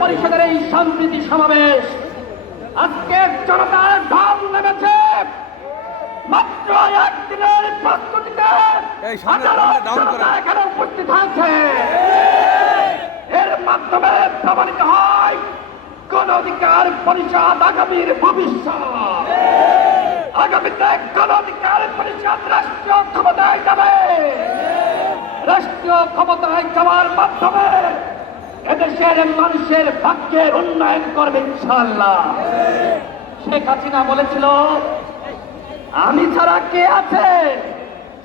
পরিষদের এই সম্প্রীতি সমাবেশ আজকে জনতার ঢল নেমেছে। মাত্র একদিনের প্রস্তুতিতে এখানে উপস্থিত হয়েছে। এর মাধ্যমে প্রমাণিত হয় গণ অধিকার পরিষদ আগামীর ভবিষ্যৎ। আগামীতে গণ অধিকার পরিষদ রাষ্ট্রীয় ক্ষমতায় যাবে। রাষ্ট্রীয় ক্ষমতায় যাওয়ার মাধ্যমে এদেশের মানুষের ভাগ্যের উন্নয়ন করবে ইনশাআল্লাহ। শেখ হাসিনা বলেছিল, আমি ছাড়া কে আছে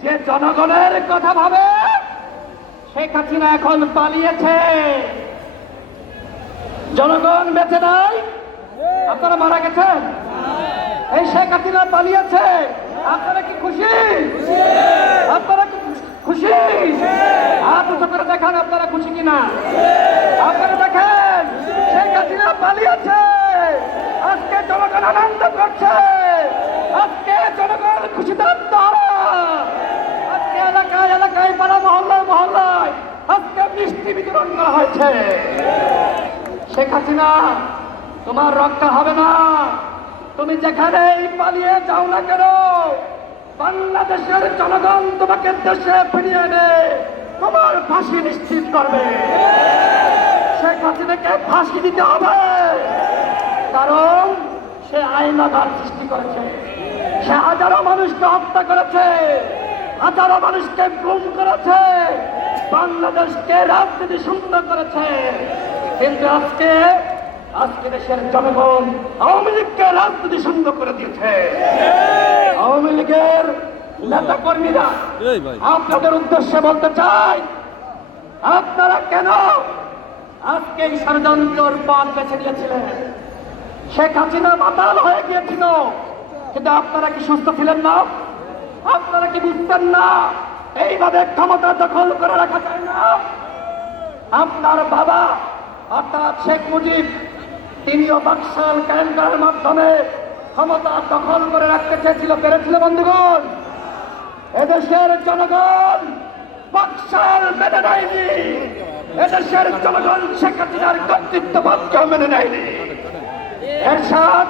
যে জনগণের কথা ভাবে? শেখ হাসিনা এখন পালিয়েছে, জনগণ বেঁচে নাই। আপনারা মারা গেছেন, এই শেখ হাসিনা পালিয়েছে। আপনারা কি খুশি? আপনারা কি খুশি? হাত উঁচু করে দেখান আপনারা খুশি কিনা। আপনারা দেখেন শেখ হাসিনা পালিয়েছে। আজকে জনগণ আনন্দ করছে, আজকে জনগণ খুশিতে আত্মহারা। আজকে এলাকায় এলাকায় পাড়া মহল্লায় মহল্লায় আজকে মিষ্টি বিতরণ করা হয়েছে। শেখ হাসিনা তোমার রক্ষা হবে না। তুমি যেখানেই পালিয়ে যাও না কেন, বাংলাদেশের জনগণ তোমাকে দেশে ফিরিয়ে এনে তোমার ফাঁসি নিশ্চিত করবে। শেখ হাসিনাকে ফাঁসি দিতে হবে, কারণ সে আইনাঘাত সৃষ্টি করেছে। সে হাজারো মানুষকে হত্যা করেছে, হাজারো মানুষকে গুম করেছে, বাংলাদেশকে রাজনীতি শূন্য করেছে। কিন্তু আজকে দেশের জনগণ আওয়ামী লীগকে রাজনীতি শূন্য করে দিয়েছে। আওয়ামী লীগের নেতা কর্মীরা আপনাদের উদ্দেশ্যে বলতে চাই, আপনারা কেন আজকে এই ষড়যন্ত্রের পথ বেছে নিয়েছিলেন? শেখ হাসিনা মাতাল হয়ে গিয়েছিল, কিন্তু আপনারা কি সুস্থ ছিলেন না? আপনারা কি বুঝতেন না এইভাবে ক্ষমতা দখল করে রাখা যায় না? আপনার বাবা অর্থাৎ শেখ মুজিব, তিনিও বাকশাল কায়েম করার মাধ্যমে ক্ষমতা দখল করে রাখতে চেয়েছিল, পেরেছিল বন্ধুগণ? এদেশের জনগণ বাকশাল মেনে নেয়নি, এদেশের জনগণ শেখ হাসিনার কর্তৃত্ববাদকেও মেনে নেয়নি। এরশাদ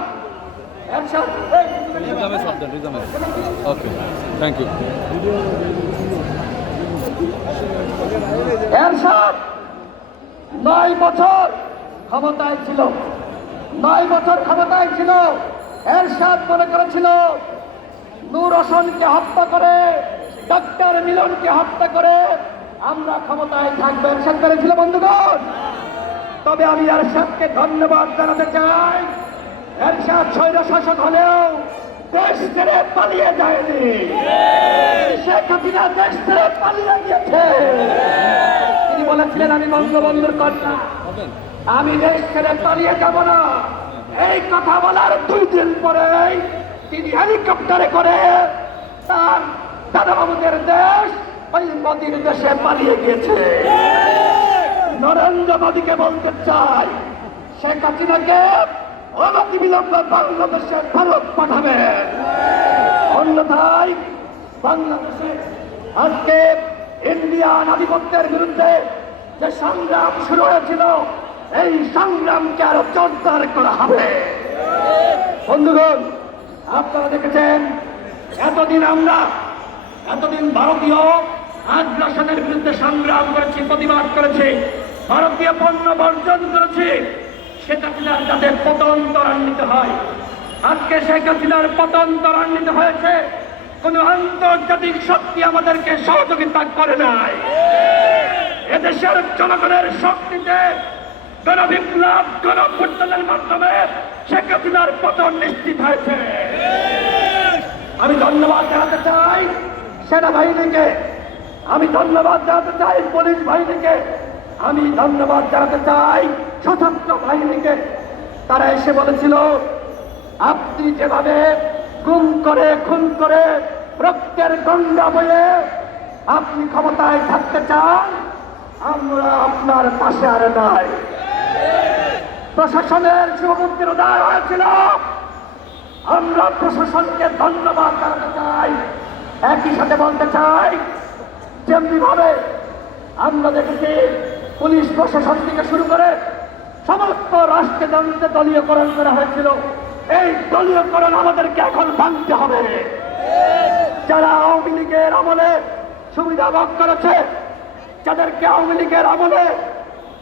এরশাদ 9 বছর ক্ষমতায় ছিল, 9 বছর ক্ষমতায় ছিল। এরশাদ মনে করেছিল নূর হোসেনকে হত্যা করে, ডক্টর মিলনকে হত্যা করে আমরা ক্ষমতায় থাকবো। এরশাদ করেছিল বন্ধুগণ। তবে আমি এরশাদকে ধন্যবাদ জানাতে চাই। এরশাদ স্বৈরশাসক হলেও দেশ ছেড়ে পালিয়ে যায়নি। শেখ হাসিনা দেশ ছেড়ে পালিয়ে গিয়েছে। তিনি বলেছিলেন, আমি বঙ্গবন্ধুর কন্যা, আমি দেশ ছেড়ে পালিয়ে যাব না। এই কথা বলার 2 দিন পরেই তিনি হেলিকপ্টারে করে তার দাদাবাবুদের দেশ ওই মোদির দেশে পালিয়ে গিয়েছে। নরেন্দ্র মোদীকে বলতে চাই, শেখ হাসিনাকে অনতিবিলম্বে বাংলাদেশে ফেরত পাঠাবেন, অন্যথায় বাংলাদেশে আজকে ইন্ডিয়ান আধিপত্যের বিরুদ্ধে যে সংগ্রাম শুরু হয়েছিল, এই সংগ্রামকে আরো জোরদার করা হবে। বন্ধুগণ, আপনারা দেখেছেন এতদিন ভারতীয় আগ্রাসনের বিরুদ্ধে সংগ্রাম করেছি, প্রতিবাদ করেছি, ভারতীয় পণ্য বর্জন করেছি। শেখ হাসিনার যাতে পতন ত্বরান্বিত হয়। আজকে শেখ হাসিনার পতন ত্বরান্বিত হয়েছে, কোন আন্তর্জাতিক শক্তি আমাদেরকে সহযোগিতা করে নাই। এদেশের জনগণের শক্তিতে গণবিপ্লব, গণঅভ্যুত্থানের মাধ্যমে শেখ হাসিনার পতন নিশ্চিত হয়েছে। আমি ধন্যবাদ জানাতে চাই সেনাবাহিনীকে, আমি ধন্যবাদ জানাতে চাই পুলিশ বাহিনীকে, আমি ধন্যবাদ জানাতে চাই সশস্ত্র বাহিনীকে। তারা এসে বলেছিল, আপনি যেভাবে গুম করে, খুন করে, রক্তের গঙ্গা বয়ে আপনি ক্ষমতায় থাকতে চান, আমরা আপনার পাশে আর নাই। প্রশাসনের শুভবুদ্ধির উদয় হয়েছিল, আমরা প্রশাসনকে ধন্যবাদ জানাতে চাই। একই সাথে বলতে চাই, যেমনি ভাবে আমরা দেখেছি পুলিশ প্রশাসন থেকে শুরু করে সমস্ত সমস্ত রাষ্ট্রযন্ত্রে দলীয়করণ করা হয়েছিল, এই দলীয়করণ আমাদেরকে এখন ভাঙতে হবে। যারা আওয়ামী লীগের আমলে সুবিধা ভোগ করেছে, যাদেরকে আওয়ামী লীগের আমলে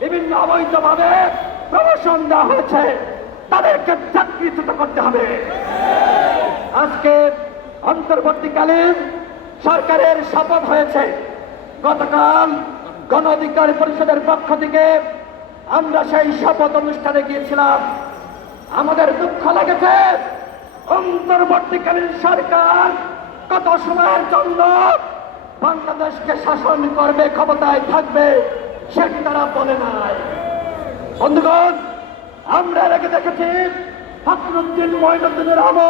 বিভিন্ন অবৈধভাবে প্রমোশন দেওয়া হয়েছে, তাদেরকে চাকরিচ্যুত করতে হবে। আজকে অন্তর্বর্তীকালীন সরকারের শপথ হয়েছে। গতকাল গণ অধিকার পরিষদের পক্ষ থেকে আমরা সেই শপথ অনুষ্ঠানে গিয়েছিলাম। আমাদের দুঃখ লেগেছে, অন্তর্বর্তীকালীন সরকার কত সময়ের জন্য বাংলাদেশকে শাসন করবে, ক্ষমতায় থাকবে, সেটি তারা বলে নাই। বন্ধুগণ, আমরা রেখে দেখেছি ফখরুদ্দিন মঈনুদ্দিনের আমল